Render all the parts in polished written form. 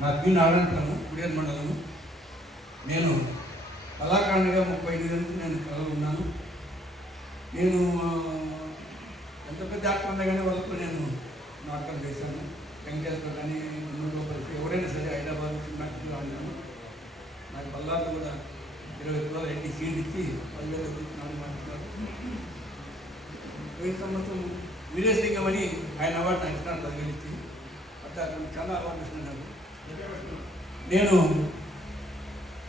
నా పి నారాయణపురము కుడియర్ మండలము. నేను కళాకారునిగా 35 నుంచి నేను కళలు ఉన్నాను. నేను ఎంత పెద్ద యాక్టర్ ఉన్నా కానీ వాళ్ళతో నేను నాటకాలు చేశాను. వెంకటేశ్వర కానీ ఎవరైనా సరే హైదరాబాద్ నాటకాలు ఆడినాను. నాకు బల్లారు కూడా 20 కిలోల ఎన్ని సీడ్ ఇచ్చి 10,000 నాడు మాట్లాడుతున్నారు. పోయిన సంవత్సరం వీరేశలింగం అని ఆయన అవార్డు నాకు ఇస్తాను 10,000 ఇచ్చి. అట్లా చాలా అవార్డు ఇస్తున్నాను. నేను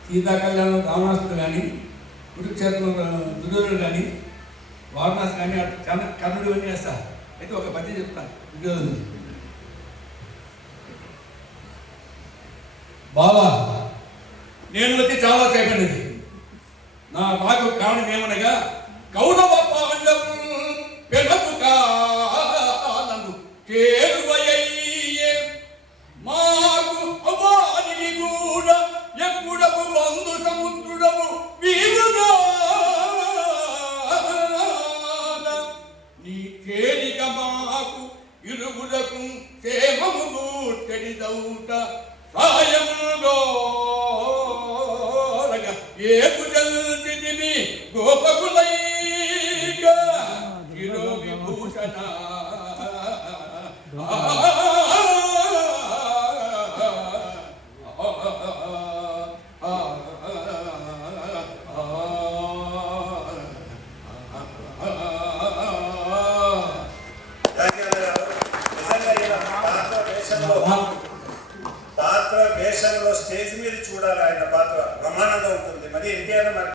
సీతా కళ్యాణం రావణాసుడు కానీ, కురుక్షేత్రంలో దుర్యోధనుడు కానీ, వారణాసి కానీ చాలా కర్ణుడు అని చేస్తా. అయితే ఒక పద్యం చెప్తాను. దుర్యోధనుడు బాబా నేను వచ్చి చాలా సేపటిది. నా రాకు కారణం ఏమనగా కౌరవ పాండవు పెదపు కాలను చేరువయ్యే మాకు అవానికి కూడా ఎప్పుడపు బంధు సముద్రుడము వీరుగా నీ చేరిక మాకు ఇరుగులకు క్షేమము తెడిదౌట సాయముగా ఏ పుజల్తిని గోపకులైక శిరో విభూషణ పాత్ర వేషంలో స్టేజ్ మీద చూడాలి. ఆయన పాత్ర బ్రహ్మాండంగా ఉంటుంది. మరి ఎన్టీఆర్